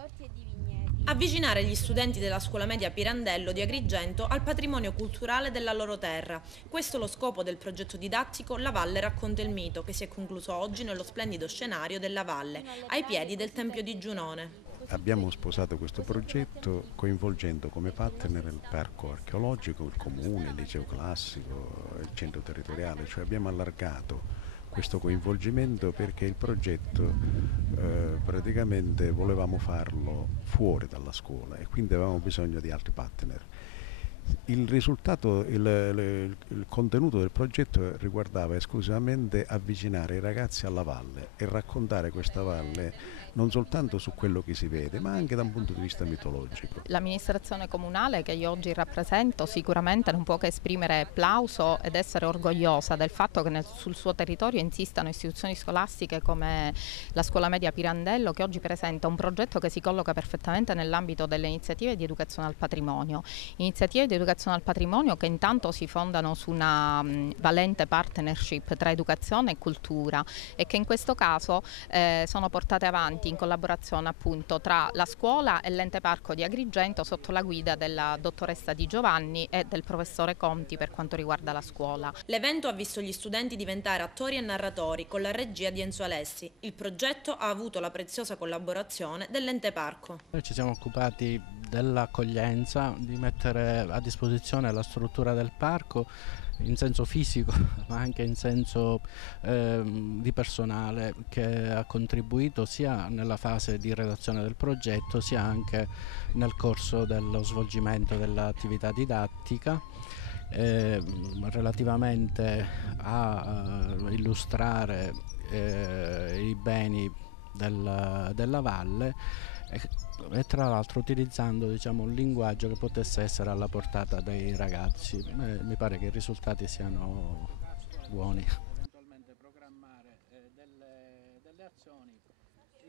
orti e di vigneti. Avvicinare gli studenti della scuola media Pirandello di Agrigento al patrimonio culturale della loro terra. Questo è lo scopo del progetto didattico La Valle racconta il mito, che si è concluso oggi nello splendido scenario della valle, Fino alle ai brande piedi del così Tempio per di decenni. Giunone. Così Abbiamo poi sposato questo così poi progetto appianati coinvolgendo come dai partner nostri il studenti. parco archeologico, il comune, il liceo classico, il centro territoriale, cioè abbiamo allargato questo coinvolgimento perché il progetto praticamente volevamo farlo fuori dalla scuola e quindi avevamo bisogno di altri partner. Il risultato, il contenuto del progetto riguardava esclusivamente avvicinare i ragazzi alla valle e raccontare questa valle non soltanto su quello che si vede, ma anche da un punto di vista mitologico. L'amministrazione comunale che io oggi rappresento sicuramente non può che esprimere plauso ed essere orgogliosa del fatto che sul suo territorio insistano istituzioni scolastiche come la Scuola Media Pirandello, che oggi presenta un progetto che si colloca perfettamente nell'ambito delle iniziative di educazione al patrimonio. Iniziative di educazione al patrimonio che intanto si fondano su una valente partnership tra educazione e cultura e che in questo caso sono portate avanti in collaborazione appunto tra la scuola e l'ente parco di Agrigento sotto la guida della dottoressa Di Giovanni e del professore Conti per quanto riguarda la scuola. L'evento ha visto gli studenti diventare attori e narratori con la regia di Enzo Alessi. Il progetto ha avuto la preziosa collaborazione dell'ente parco. Noi ci siamo occupati dell'accoglienza, di mettere a disposizione la struttura del parco in senso fisico ma anche in senso di personale che ha contribuito sia nella fase di redazione del progetto sia anche nel corso dello svolgimento dell'attività didattica relativamente a illustrare i beni della valle e tra l'altro utilizzando, diciamo, un linguaggio che potesse essere alla portata dei ragazzi. Mi pare che i risultati siano buoni. Eventualmente programmare delle azioni